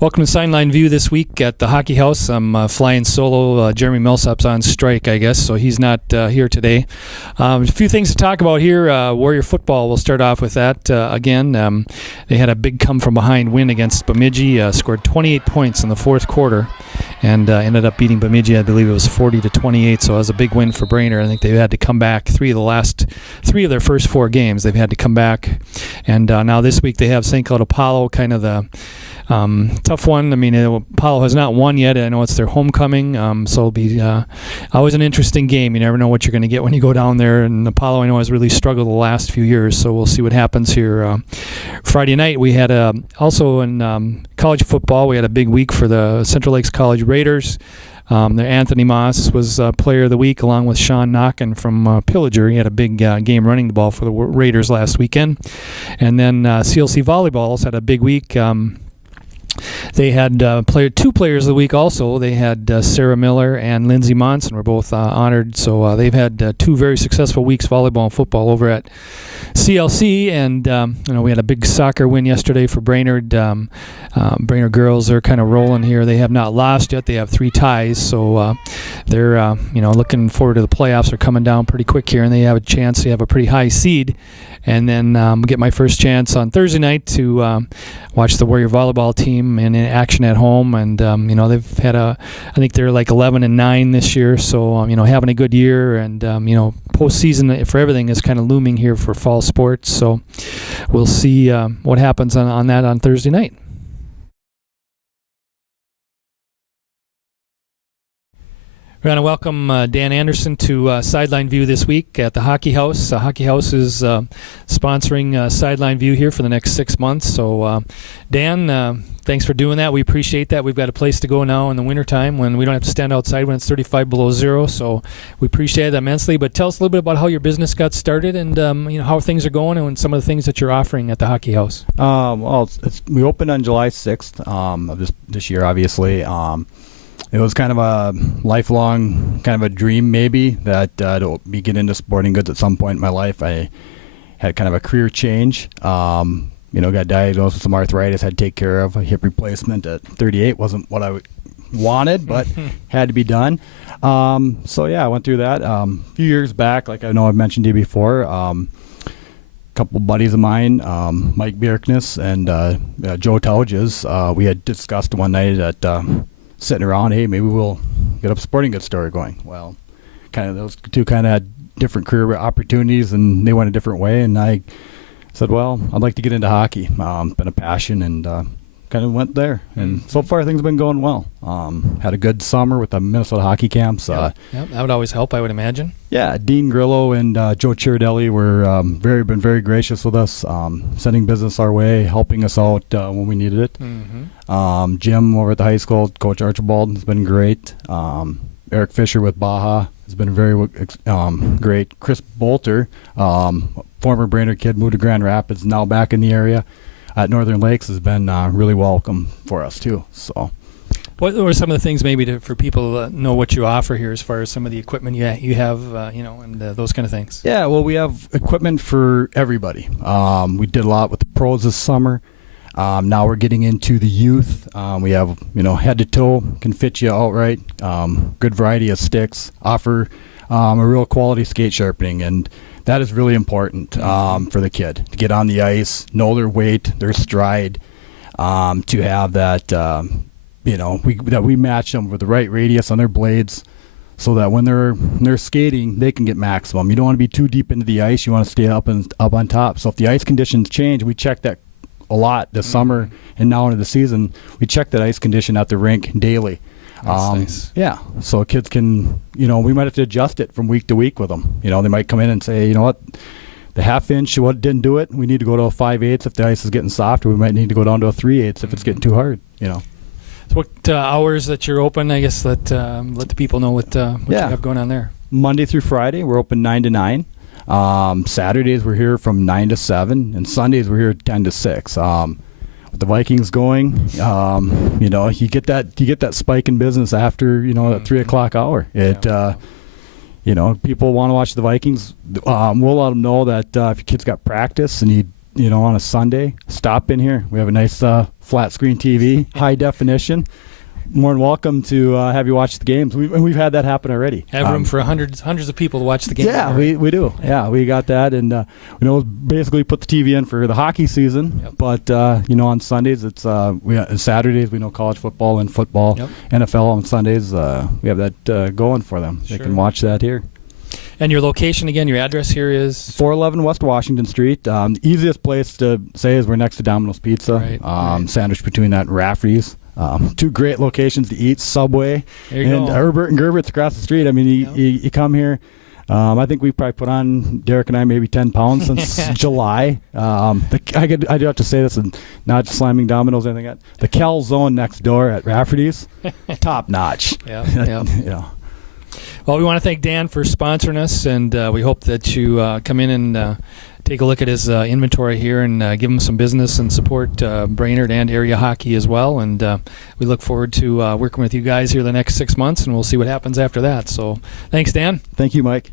Welcome to Sideline View this week at the Hockey House. I'm flying solo. Jeremy Millsap's on strike, I guess, so he's not here today. A few things to talk about here. Warrior football, we'll start off with that again. They had a big come-from-behind win against Bemidji, scored 28 points in the fourth quarter, and ended up beating Bemidji. I believe it was 40-28, so it was a big win for Brainerd. I think they had to come back three of their first four games. They've had to come back, and now this week they have St. Cloud Apollo, kind of the tough one. I mean, Apollo has not won yet. I know it's their homecoming, so it'll be always an interesting game. You never know what you're going to get when you go down there. And Apollo, I know, has really struggled the last few years, so we'll see what happens here. Friday night, we had also in college football, we had a big week for the Central Lakes College Raiders. Anthony Moss was Player of the Week, along with Sean Knockin from Pillager. He had a big game running the ball for the Raiders last weekend. And then CLC Volleyballs had a big week. They had two players of the week also. They had Sarah Miller and Lindsay Monson were both honored. So they've had two very successful weeks, volleyball and football, over at CLC. And we had a big soccer win yesterday for Brainerd. Brainerd girls are kind of rolling here. They have not lost yet. They have 3 ties. So they're looking forward to the playoffs. They're coming down pretty quick here, and they have a chance. They have a pretty high seed. And then get my first chance on Thursday night to watch the Warrior volleyball team in action at home. And they've had I think they're like 11-9 this year. So having a good year, and postseason for everything is kind of looming here for fall sports. So we'll see what happens on that on Thursday night. We're going to welcome Dan Anderson to Sideline View this week at the Hockey House. Hockey House is sponsoring Sideline View here for the next 6 months. So, Dan, thanks for doing that. We appreciate that. We've got a place to go now in the wintertime when we don't have to stand outside when it's 35 below zero. So we appreciate that immensely. But tell us a little bit about how your business got started and how things are going and some of the things that you're offering at the Hockey House. We opened on July 6th of this year, obviously. It was kind of a lifelong kind of a dream, maybe, that to get into sporting goods at some point in my life. I had kind of a career change. Got diagnosed with some arthritis, had to take care of a hip replacement at 38. Wasn't what I wanted, but had to be done. I went through that. A few years back, like I know I've mentioned to you before, a couple buddies of mine, Mike Bjerknes and Joe Tauges, we had discussed one night at sitting around, hey, maybe we'll get a sporting goods store going. Well, kind of those two kind of had different career opportunities, and they went a different way. And I said, well, I'd like to get into hockey. Been a passion, and kind of went there. And so far, things have been going well. Had a good summer with the Minnesota hockey camps. That would always help, I would imagine. Yeah, Dean Grillo and Joe Chiridelli were been very gracious with us, sending business our way, helping us out when we needed it. Mm-hmm. Jim over at the high school, Coach Archibald, has been great. Eric Fisher with Baja has been very great. Chris Bolter, former Brainerd kid, moved to Grand Rapids, now back in the area at Northern Lakes, has been really welcome for us too. So, what were some of the things maybe for people to know what you offer here as far as some of the equipment you have, and those kind of things? Yeah, well, we have equipment for everybody. We did a lot with the pros this summer. Now we're getting into the youth. We have, head to toe, can fit you outright. Good variety of sticks. Offer a real quality skate sharpening, and that is really important for the kid to get on the ice, know their weight, their stride, to have that. We match them with the right radius on their blades, so that when they're skating, they can get maximum. You don't want to be too deep into the ice. You want to stay up on top. So if the ice conditions change, we check that a lot this summer and now into the season. We check that ice condition at the rink daily. That's nice. Yeah, so kids can, we might have to adjust it from week to week with them. They might come in and say, you know what, the half-inch, didn't do it. We need to go to a 5/8 if the ice is getting soft, or we might need to go down to a 3/8 if it's getting too hard. So what hours that you're open? I guess let the people know what you have going on there. Monday through Friday, we're open 9 to 9. Saturdays we're here from 9 to 7, and Sundays we're here 10 to 6. With the Vikings going, you get that spike in business after that 3 o'clock hour. People want to watch the Vikings. We'll let them know that if your kid's got practice and on a Sunday, stop in here. We have a nice flat screen TV, high definition. More than welcome to have you watch the games. We've had that happen already. Have room for hundreds of people to watch the game. Yeah, we do. Yeah, we got that, and basically put the TV in for the hockey season. Yep. But on Sundays it's Saturdays we know college football and football. Yep. NFL on Sundays we have that going for them. Sure. They can watch that here. And your location again, your address here is 411 West Washington Street. The easiest place to say is we're next to Domino's Pizza. Right. Sandwiched between that and Rafferty's. Two great locations to eat. Subway and Herbert and Gerbert's across the street. I mean, you come here. I think we probably put on, Derek and I, maybe 10 pounds since July. I do have to say this, and not slamming Domino's or anything like that. The calzone next door at Rafferty's, top notch. Yeah. Well, we want to thank Dan for sponsoring us, and we hope that you come in and take a look at his inventory here and give him some business and support Brainerd and area hockey as well. And we look forward to working with you guys here the next 6 months, and we'll see what happens after that. So thanks, Dan. Thank you, Mike.